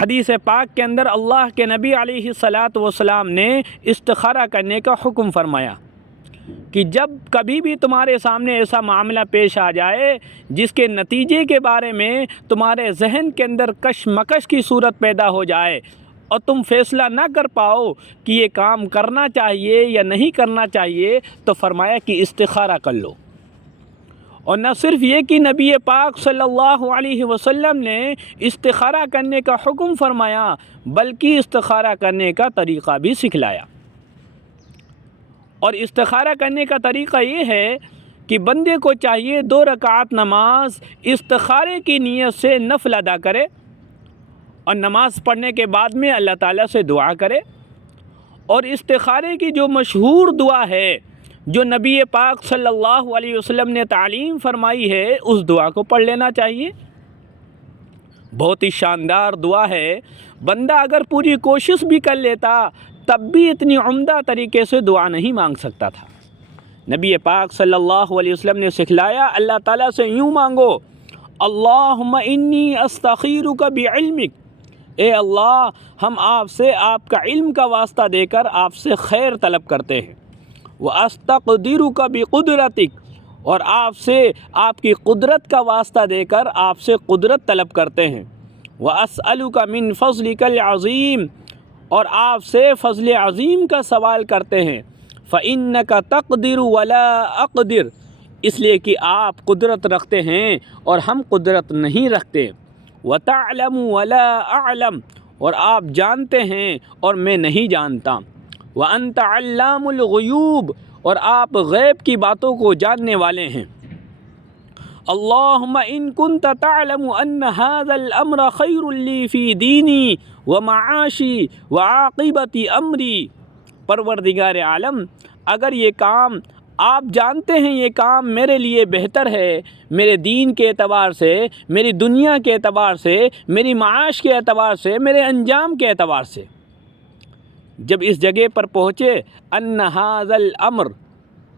حدیث پاک کے اندر اللہ کے نبی علیہ الصلاۃ والسلام نے استخارہ کرنے کا حکم فرمایا کہ جب کبھی بھی تمہارے سامنے ایسا معاملہ پیش آ جائے جس کے نتیجے کے بارے میں تمہارے ذہن کے اندر کشمکش کی صورت پیدا ہو جائے اور تم فیصلہ نہ کر پاؤ کہ یہ کام کرنا چاہیے یا نہیں کرنا چاہیے، تو فرمایا کہ استخارہ کر لو۔ اور نہ صرف یہ کہ نبی پاک صلی اللہ علیہ وسلم نے استخارہ کرنے کا حکم فرمایا، بلکہ استخارہ کرنے کا طریقہ بھی سکھلایا۔ اور استخارہ کرنے کا طریقہ یہ ہے کہ بندے کو چاہیے 2 رکعت نماز استخارے کی نیت سے نفل ادا کرے، اور نماز پڑھنے کے بعد میں اللہ تعالیٰ سے دعا کرے۔ اور استخارے کی جو مشہور دعا ہے، جو نبی پاک صلی اللہ علیہ وسلم نے تعلیم فرمائی ہے، اس دعا کو پڑھ لینا چاہیے۔ بہت ہی شاندار دعا ہے، بندہ اگر پوری کوشش بھی کر لیتا تب بھی اتنی عمدہ طریقے سے دعا نہیں مانگ سکتا تھا۔ نبی پاک صلی اللہ علیہ وسلم نے سکھلایا، اللہ تعالیٰ سے یوں مانگو، اللہم انی استخیرک بعلمک، اے اللہ ہم آپ سے آپ کا علم کا واسطہ دے کر آپ سے خیر طلب کرتے ہیں، وَأَسْتَقْدِرُكَ بِقُدْرَتِكَ، اور آپ سے آپ کی قدرت کا واسطہ دے کر آپ سے قدرت طلب کرتے ہیں، وَأَسْأَلُكَ مِن فَضْلِكَ الْعَظِيمِ، اور آپ سے فضل عظیم کا سوال کرتے ہیں، فَإِنَّكَ تَقْدِرُ وَلَا أَقْدِرُ، اس لیے کہ آپ قدرت رکھتے ہیں اور ہم قدرت نہیں رکھتے، وَتَعْلَمُ وَلَا أَعْلَمُ، اور آپ جانتے ہیں اور میں نہیں جانتا، وَأَنْتَ عَلَّامُ الْغُيُوبِ، اور آپ غیب کی باتوں کو جاننے والے ہیں۔ اللہم ان کنت تعلم ان هذا الامر خیر لی فی دینی ومعاشی وعاقبت امری، پروردگار عالم اگر یہ کام آپ جانتے ہیں یہ کام میرے لیے بہتر ہے، میرے دین کے اعتبار سے، میری دنیا کے اعتبار سے، میری معاش کے اعتبار سے، میرے انجام کے اعتبار سے، جب اس جگہ پر پہنچے ان ھذا الامر،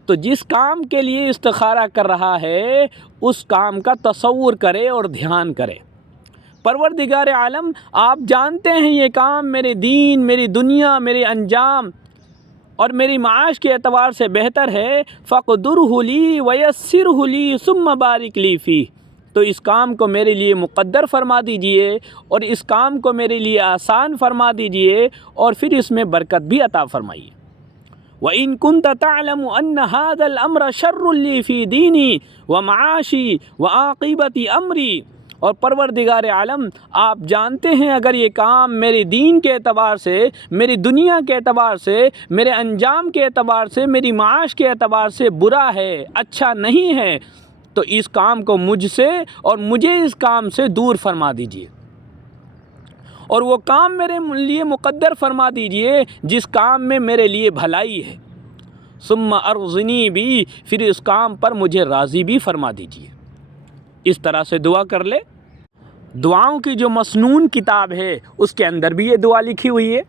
تو جس کام کے لیے استخارہ کر رہا ہے اس کام کا تصور کرے اور دھیان کرے۔ پروردگار عالم آپ جانتے ہیں یہ کام میرے دین، میری دنیا، میرے انجام اور میری معاش کے اعتبار سے بہتر ہے، فَقْدُرْهُ لِي وَيَسِّرْهُ لِي ثُمَّ بَارِكْ لِي فِيهِ، تو اس کام کو میرے لیے مقدر فرما دیجئے اور اس کام کو میرے لیے آسان فرما دیجئے اور پھر اس میں برکت بھی عطا فرمائیے۔ وَإِن كُنْتَ تَعْلَمُ أَنَّ هَذَا الْأَمْرَ شَرٌّ لِّي فِي دِينِي وَمَعَاشِي وَعَاقِبَةِ أَمْرِي، اور پروردگار عالم آپ جانتے ہیں اگر یہ کام میرے دین کے اعتبار سے، میری دنیا کے اعتبار سے، میرے انجام کے اعتبار سے، میری معاش کے اعتبار سے برا ہے، اچھا نہیں ہے، تو اس کام کو مجھ سے اور مجھے اس کام سے دور فرما دیجئے، اور وہ کام میرے لیے مقدر فرما دیجئے جس کام میں میرے لیے بھلائی ہے، ثم ارضنی بھی، پھر اس کام پر مجھے راضی بھی فرما دیجئے۔ اس طرح سے دعا کر لے۔ دعاؤں کی جو مسنون کتاب ہے اس کے اندر بھی یہ دعا لکھی ہوئی ہے۔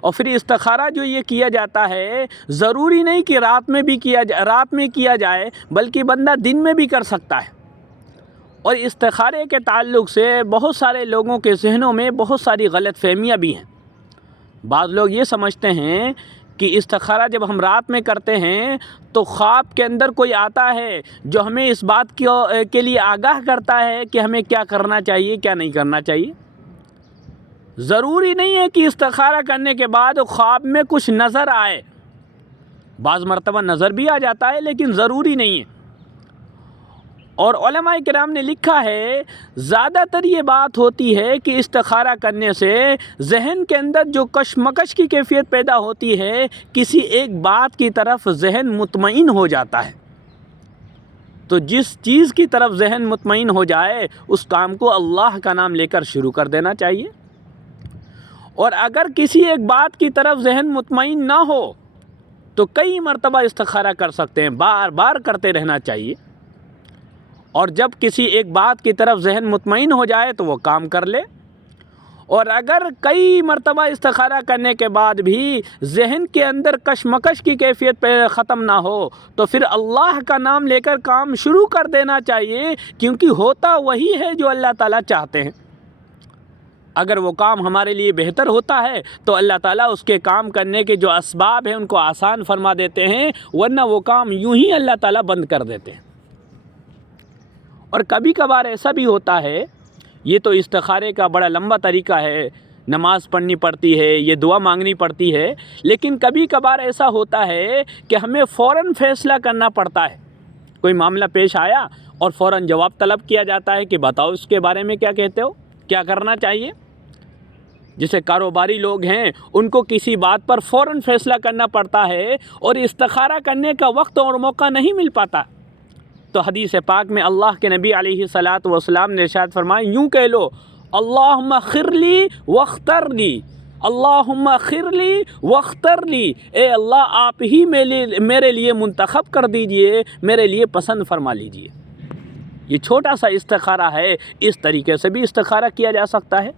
اور پھر استخارہ جو یہ کیا جاتا ہے، ضروری نہیں کہ رات میں کیا جائے بلکہ بندہ دن میں بھی کر سکتا ہے۔ اور استخارے کے تعلق سے بہت سارے لوگوں کے ذہنوں میں بہت ساری غلط فہمیاں بھی ہیں۔ بعض لوگ یہ سمجھتے ہیں کہ استخارہ جب ہم رات میں کرتے ہیں تو خواب کے اندر کوئی آتا ہے جو ہمیں اس بات کے لیے آگاہ کرتا ہے کہ ہمیں کیا کرنا چاہیے، کیا نہیں کرنا چاہیے۔ ضروری نہیں ہے کہ استخارہ کرنے کے بعد خواب میں کچھ نظر آئے، بعض مرتبہ نظر بھی آ جاتا ہے لیکن ضروری نہیں ہے۔ اور علماء کرام نے لکھا ہے زیادہ تر یہ بات ہوتی ہے کہ استخارہ کرنے سے ذہن کے اندر جو کشمکش کی کیفیت پیدا ہوتی ہے، کسی ایک بات کی طرف ذہن مطمئن ہو جاتا ہے، تو جس چیز کی طرف ذہن مطمئن ہو جائے اس کام کو اللہ کا نام لے کر شروع کر دینا چاہیے۔ اور اگر کسی ایک بات کی طرف ذہن مطمئن نہ ہو تو کئی مرتبہ استخارہ کر سکتے ہیں، بار بار کرتے رہنا چاہیے، اور جب کسی ایک بات کی طرف ذہن مطمئن ہو جائے تو وہ کام کر لے۔ اور اگر کئی مرتبہ استخارہ کرنے کے بعد بھی ذہن کے اندر کشمکش کی کیفیت ختم نہ ہو تو پھر اللہ کا نام لے کر کام شروع کر دینا چاہیے، کیونکہ ہوتا وہی ہے جو اللہ تعالیٰ چاہتے ہیں۔ اگر وہ کام ہمارے لیے بہتر ہوتا ہے تو اللہ تعالیٰ اس کے کام کرنے کے جو اسباب ہیں ان کو آسان فرما دیتے ہیں، ورنہ وہ کام یوں ہی اللہ تعالیٰ بند کر دیتے ہیں۔ اور کبھی کبھار ایسا بھی ہوتا ہے، یہ تو استخارے کا بڑا لمبا طریقہ ہے، نماز پڑھنی پڑتی ہے، یہ دعا مانگنی پڑتی ہے، لیکن کبھی کبھار ایسا ہوتا ہے کہ ہمیں فوراً فیصلہ کرنا پڑتا ہے۔ کوئی معاملہ پیش آیا اور فوراً جواب طلب کیا جاتا ہے کہ بتاؤ اس کے بارے میں کیا کہتے ہو، کیا کرنا چاہیے۔ جیسے کاروباری لوگ ہیں، ان کو کسی بات پر فوراً فیصلہ کرنا پڑتا ہے اور استخارہ کرنے کا وقت اور موقع نہیں مل پاتا۔ تو حدیث پاک میں اللہ کے نبی علیہ الصلاۃ والسلام نے ارشاد فرمایا، یوں کہہ لو، اللہم خر لی واختر لی، اللہم خر لی واختر لی، اے اللہ آپ ہی میرے لیے منتخب کر دیجئے، میرے لیے پسند فرما لیجئے۔ یہ چھوٹا سا استخارہ ہے، اس طریقے سے بھی استخارہ کیا جا سکتا ہے۔